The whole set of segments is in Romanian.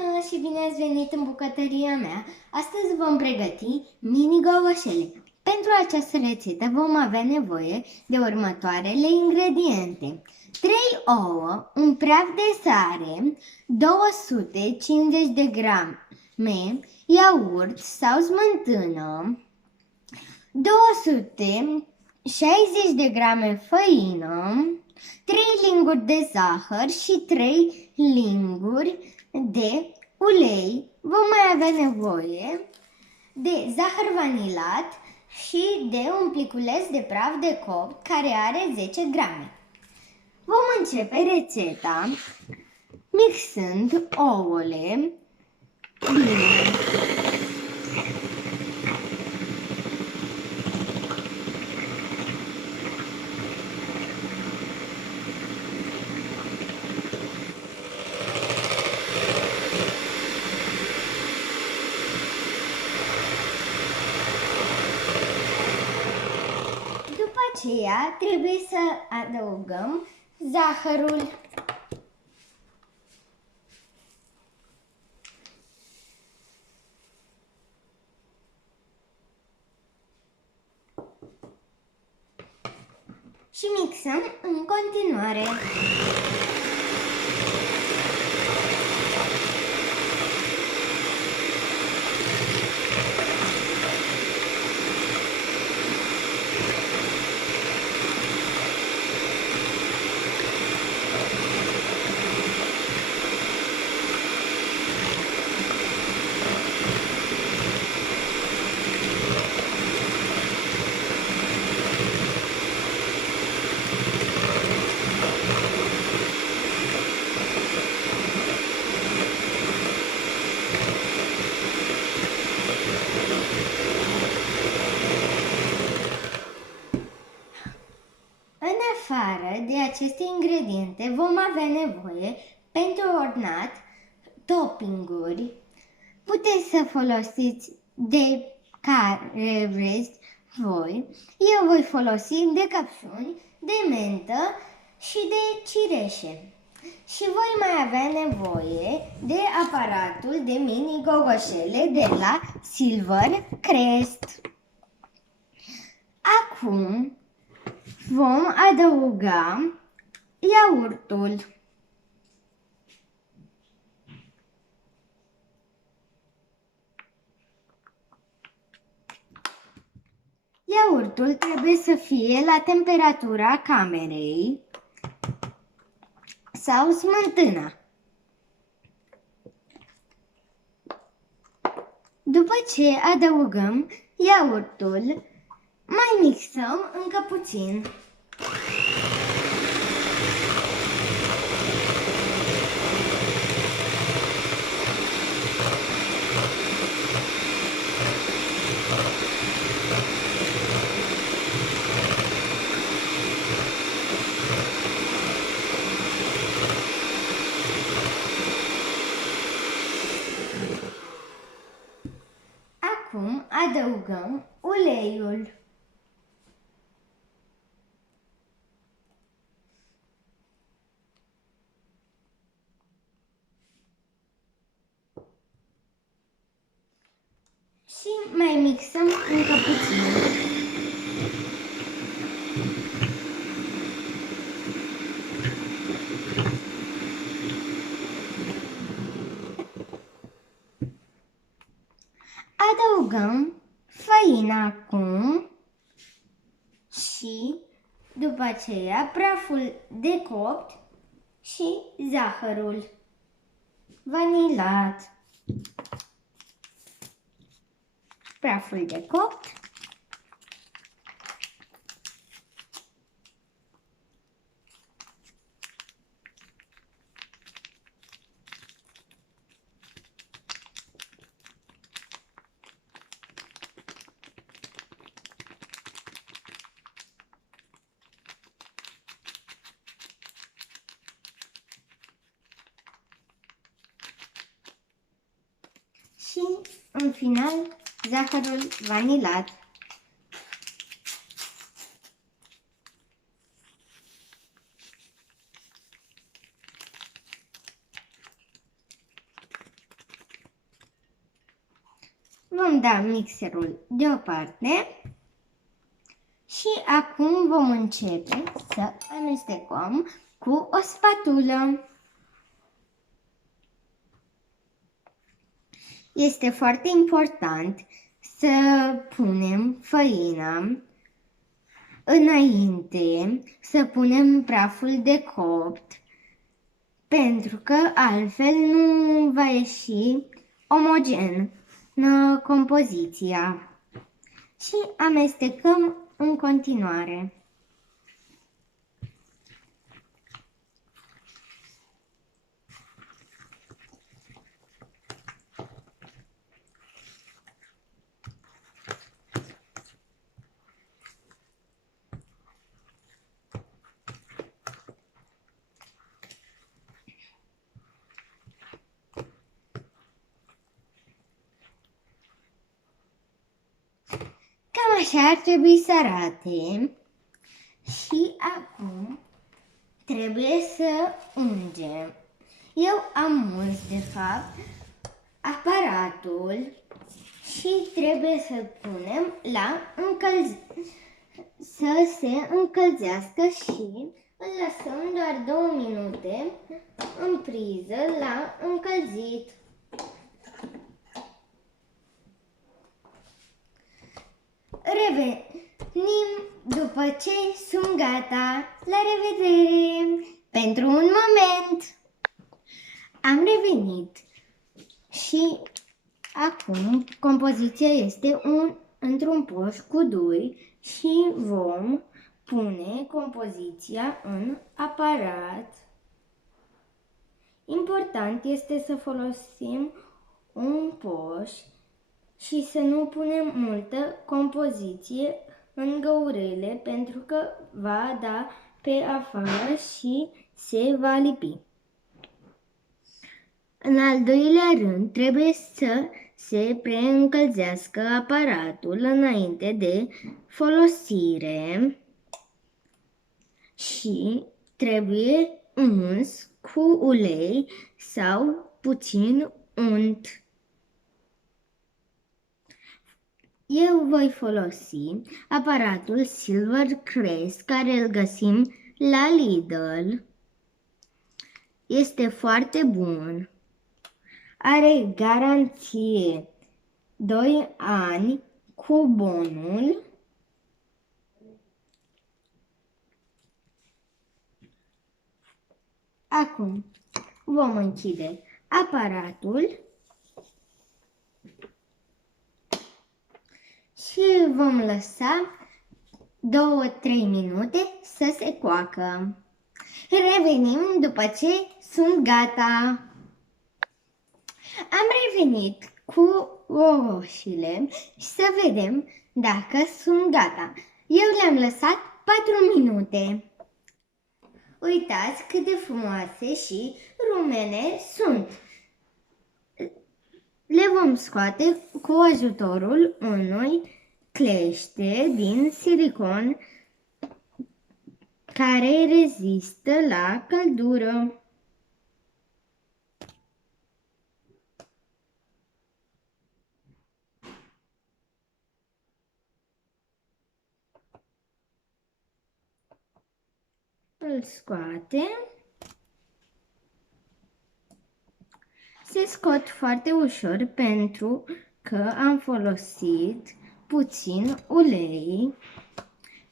Bună și bine ați venit în bucătăria mea! Astăzi vom pregăti mini gogoșele. Pentru această rețetă vom avea nevoie de următoarele ingrediente: 3 ouă, un praf de sare, 250 de grame iaurt sau smântână, 260 de grame făină, 3 linguri de zahăr și 3 linguri de ulei. Vom mai avea nevoie de zahăr vanilat și de un pliculeț de praf de copt care are 10 grame. Vom începe rețeta mixând ouăle bine. După aceea trebuie să adăugăm zahărul. Și mixăm în continuare. În afară de aceste ingrediente vom avea nevoie pentru ornat toppinguri. Puteți să folosiți de care vreți voi. Eu voi folosi de căpșuni, de mentă și de cireșe. Și voi mai avea nevoie de aparatul de mini gogoșele de la Silvercrest. Acum vom adăuga iaurtul. Iaurtul trebuie să fie la temperatura camerei sau smântâna. După ce adăugăm iaurtul, mai mixăm încă puțin. Acum adăugăm uleiul. Și mai mixăm încă puțin. Adăugăm făina acum și după aceea praful de copt și zahărul vanilat. Praful de copt. Și în final zahărul vanilat. Vom da mixerul deoparte și acum vom începe să amestecăm cu o spatulă. Este foarte important să punem făina înainte, să punem praful de copt, pentru că altfel nu va ieși omogen compoziția. Și amestecăm în continuare. Cam așa ar trebui să arate. Și acum trebuie să ungem. Eu am mult, de fapt, aparatul și trebuie să-l punem la să se încălzească și îl lăsăm doar 2 minute în priză la încălzit. Revenim după ce sunt gata. La revedere! Pentru un moment! Am revenit și acum compoziția este într-un poș cu dui și vom pune compoziția în aparat. Important este să folosim un poș și să nu punem multă compoziție în găurele, pentru că va da pe afară și se va lipi. În al doilea rând, trebuie să se preîncălzească aparatul înainte de folosire și trebuie uns cu ulei sau puțin unt. Eu voi folosi aparatul Silvercrest, care îl găsim la Lidl. Este foarte bun. Are garanție 2 ani cu bonul. Acum vom închide aparatul și vom lăsa 2-3 minute să se coacă. Revenim după ce sunt gata. Am revenit cu roșiile și să vedem dacă sunt gata. Eu le-am lăsat 4 minute. Uitați cât de frumoase și rumene sunt. Le vom scoate cu ajutorul unui clește din silicon care rezistă la căldură. Îl scoatem. Se scot foarte ușor pentru că am folosit puțin ulei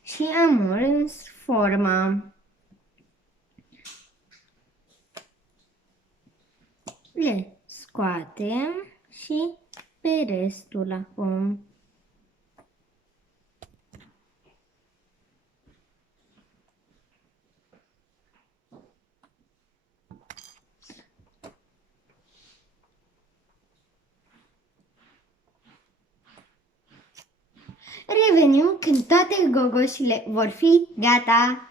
și am uns forma. Le scoatem și pe restul acum. Revenim când toate gogoșile vor fi gata.